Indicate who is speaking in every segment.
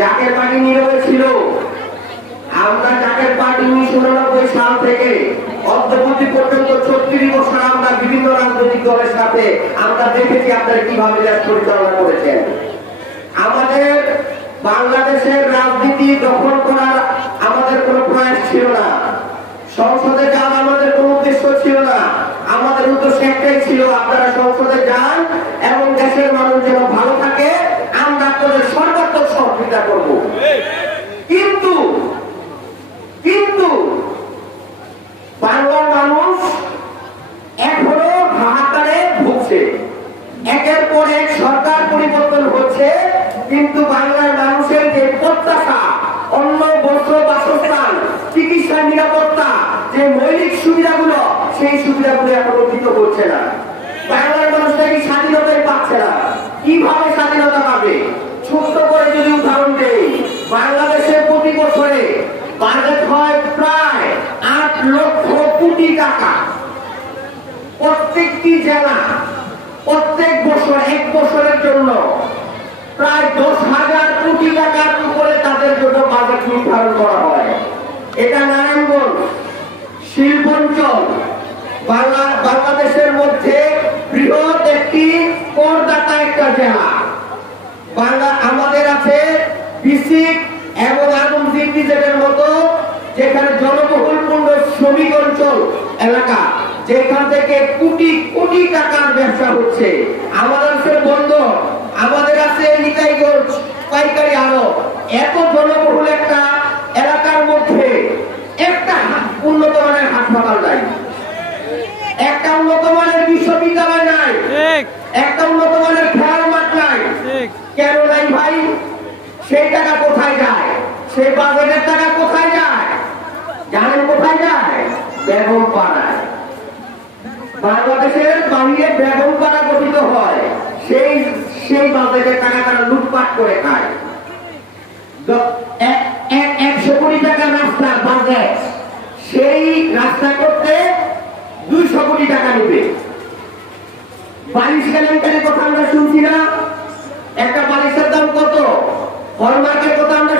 Speaker 1: Zaker party নীরবে ছিল। আমরা জাকের পার্টি উনিশশো উননব্বই সাল থেকে অদ্যবধি পর্যন্ত ছত্রিশ বছর আমরা বিভিন্ন রাজনৈতিক দলের সাথে আমরা দেখেছি আপনারা কীভাবে দেশ পরিচালনা করেছেন। আমাদের বাংলাদেশের রাজনীতি দখল করার আমাদের কোনো প্রয়াস ছিল না। সংসদে যাওয়ার আমাদের কোনো উদ্দেশ্য ছিল না। আমাদের উদ্দেশ্য একটাই ছিল, আপনারা সংসদে যান এবং দেশের মানুষ যেন ভালো থাকে আমরা আপনাদের সর্বাত্মক সহযোগিতা করব কিন্তু কিন্তু বাংলার মানুষ এখনও হাহাকারে ভুগছে একের পর এক সরকার পরিবর্তন হচ্ছে কিন্তু বাংলার মানুষের যে প্রত্যাশা অন্য বস্ত্র বাসস্থান চিকিৎসা নিরাপত্তা যে মৌলিক সুবিধাগুলো, সেই সুবিধাগুলো এখনও দিতে হচ্ছে না। বাংলার মানুষ নাকি স্বাধীনতাই পাচ্ছে না? কীভাবে স্বাধীনতা পাবে? ছোট্ট করে যদি উদাহরণ দেই, বাংলাদেশের প্রতি বছরে বাজেট হয় প্রায় আট লক্ষ কোটি টাকা। প্রত্যেকটি জেলা প্রত্যেক বছর, এক বছরের জন্য প্রায় দশ হাজার কোটি টাকার উপরে তাদের জন্য বাজেট নির্ধারণ করা হয়। এটা নারায়ণগঞ্জ বাংলা বাংলাদেশের মধ্যে বৃহৎ একটি করদাতা একটা জেলা। বাংলা আমাদের আছে বিসিক এবং ডিভিশনের মতো, যেখানে জনবহুলপূর্ণ শ্রমিক অঞ্চল এলাকা, যেখান থেকে কোটি কোটি টাকার ব্যবসা হচ্ছে। আমাদের আছে বন্ধ। আমাদের আছে নিতাইগঞ্জ, পাইকারি আরও এত জনবহুল একটা এলাকার মধ্যে একটা উন্নত মানের হাসপাতাল নাই একটা উন্নত মানের বিশ্ববিদ্যালয় নাই। একটা উন্নত মানের খেলার মাঠ নাই। কেন নাই ভাই? সেই টাকা কোথায় যায়? সেই বাজেটের টাকা কোথায় যায়? জানেন কোথায় যায়? বেগম পাড়ায়। বাংলাদেশের বাহিরে বেগম পাড়া গঠিত হয়। সেই সেই বাজেটের টাকা তারা লুটপাট করে খায় দ- এক- এক- একশো কোটি টাকা রাস্তা বাজেট সেই রাস্তা করতে দুইশো কোটি টাকা নেবে বালিশ কেলেঙ্কারির কথা আমরা একটা বালিশের দাম কত? হলমার্কের কথা আমরা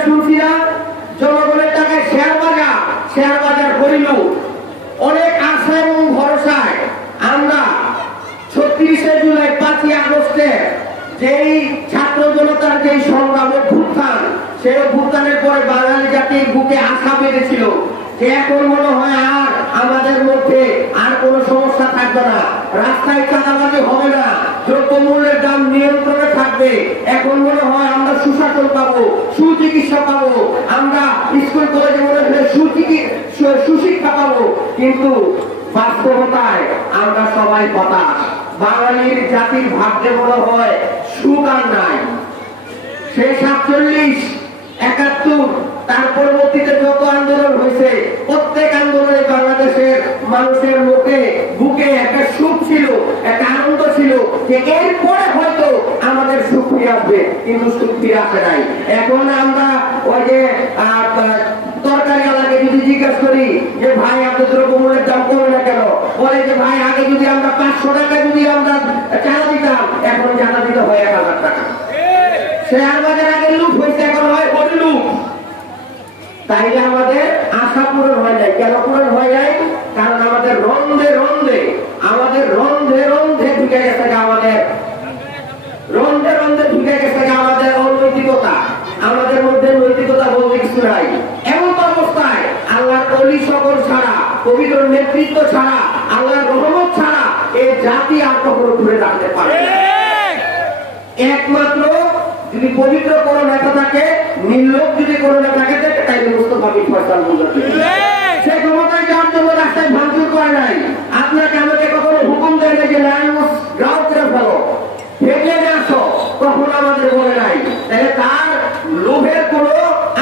Speaker 1: জনগণের টাকায় শেয়ার বাজার শেয়ার বাজার করিল অনেক আশা ভরসায় ছত্রিশে জুলাই পাঁচই আগস্টে যেই ছাত্র জনতার যেই সংগ্রাম অভ্যুত্থান সেই অভ্যুত্থানের পরে বাঙালি জাতির বুকে আশা বেড়েছিল এখন মনে হয় আর আমাদের মধ্যে আর কোনো সমস্যা থাকবে না। রাস্তায় চাঁদাবাজি হবে না। দ্রব্যমূল্যের দাম নিয়ন্ত্রণে থাকবে। এখন মনে হয় আমরা সুশাসন পাবো, সুচিকিৎসা পাবো। আমরা স্কুল, কলেজে মনে হলে সুশিক্ষা পাবো। কিন্তু বাস্তবতায় আমরা সবাই হতাশ। বাঙালির জাতির ভাগ্যে মনে হয় সুখ আর নাই। সেই সাতচল্লিশ, একাত্তর, তার পরবর্তীতে যত আন্দোলন হয়েছে, প্রত্যেক আন্দোলনে বাংলাদেশের মানুষের মুখে, বুকে একটা সুখ ছিল একটা আনন্দ ছিল যে এরপরে হয়তো আমাদের সুখ ফিরে আসবে কিন্তু সুখ ফিরে আসে নাই। এখন আমরা ওই যে আহ, আহ, তরকারি আলাকে যদি জিজ্ঞাসা করি যে ভাই আপনার দ্রব্যমূল্যের দাম কমে না কেন? বলে যে ভাই আগে যদি আমরা পাঁচশো টাকা যদি আমরা দিতাম এখন চাঁদা দিতে হয় এক হাজার টাকা। শেয়ার বাজার আগে লুট হয়েছে এখন হয় বড় লুট তাইলে আমাদের আশা পূরণ হয় নাই। কেন পূরণ হয় নাই? কারণ আমাদের রন্ধে রন্ধে আমাদের রন্ধে রন্ধে ঢুকে গেছে আমাদের। রন্ধে রন্ধে ঢুকে গেছে আমাদের অনৈতিকতা। আমাদের মধ্যে নৈতিকতা বলতে কিছু নাই। এমন তো অবস্থায় আল্লাহর অলি সকল ছাড়া পবিত্র নেতৃত্ব ছাড়া আল্লাহর রহমত ছাড়া এই জাতি আর কখনো ঘুরে দাঁড়াতে পারে একমাত্র যদি পবিত্র কোনো নেতা থাকে নির্লোক যদি কোনো নেতা থাকে তাই মুস্তফা বিন ফয়সাল বুঝাতে সে ক্ষমতায় যাওয়ার জন্য রাস্তায় ভাঙচুর করে নাই আপনাকে আমাকে কখনো হুকুম দেয় না যে নারায়ণগঞ্জ গ্রাউন্ড করে ফেলো ফেলে আসো কখনো আমাদের বলে নাই তাহলে তার লোভের কোনো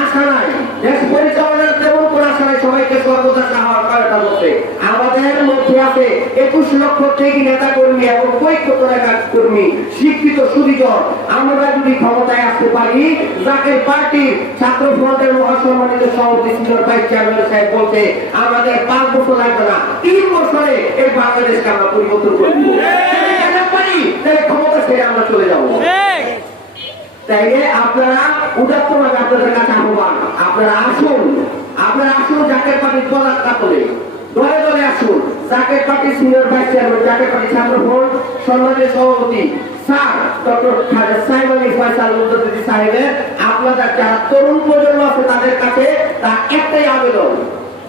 Speaker 1: আশা নাই দেশ পরিচালনার তেমন কোনো আশা নাই সবাইকে সর্বদা সাহায্য করে তার মধ্যে আমাদের মধ্যে আছে একুশ লক্ষ নেতা কর্মী এবং কৈক্যত নেতা কর্মী শিক্ষিত সুদীজন আমরা যদি ক্ষমতায় আসতে পারি যাকে পার্টির ছাত্র ফ্রন্টের মহাসম্মানিত সভাপতি সিনিয়র ভাইস চেয়ারম্যান সাহেব বলতে আমাদের পাঁচ বছর লাগবে না তিন বছরে এই বাংলাদেশকে আমরা পরিবর্তন করব। পারি তাহলে ক্ষমতা ছেড়ে আমরা চলে যাব। তাইলে আপনারা উদাত্তভাবে আপনাদের কাছে আহ্বান আপনারা আসুন আপনারা আসুন জাকের পার্টির পদার্থ করে দলে দলে আসুন। Zaker party senior vice chairman Zaker party ছাত্র ফোর্ড সম্মানের সভাপতি স্যার ডক্টর খালেদ সাহেব আলী ফয়সাল মুদ্দি সাহেবের আপনাদের যারা তরুণ প্রজন্ম আছে তাদের কাছে তার একটাই আবেদন,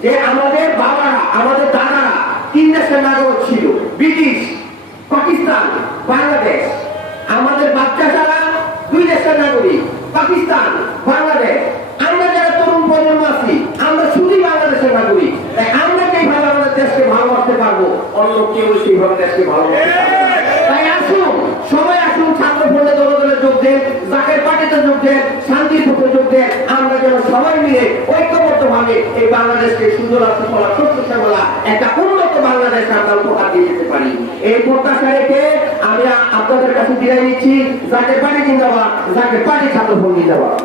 Speaker 1: যে আমাদের বাবারা, আমাদের দাদারা তিন দেশের নাগরিক ছিল, ব্রিটিশ, পাকিস্তান, বাংলাদেশ। আমাদের বাচ্চা যারা দুই দেশের নাগরিক, পাকিস্তান বাংলাদেশ আমরা যারা তরুণ প্রজন্ম আছি আমরা শুধুই বাংলাদেশের নাগরিক তাই আমরা যেভাবে আমাদের দেশকে ভালোবাসতে পারব অন্য কেউ সেইভাবে দেশকে ভালোবাসতে পারবে না। তাই আসুন সবাই আসুন ছাত্র ফোনে দলে দলে যোগ দেন জাকের পার্টিতে যোগ দেন শান্তির পথে যোগ দেন আমরা যেন সবাই মিলে ঐক্যবদ্ধ ভাবে এই বাংলাদেশকে সুন্দর আর বলা, সত্য বলা, একটা উন্নত বাংলাদেশ আমরা উপহার দিয়ে যেতে পারি। এই প্রত্যাশা রেখে আমি আপনাদের কাছে বিদায় নিচ্ছি। যাকে পার্টি জিন্দাবাদ যাকে পানি ছাত্র ফোন জিন্দাবাদ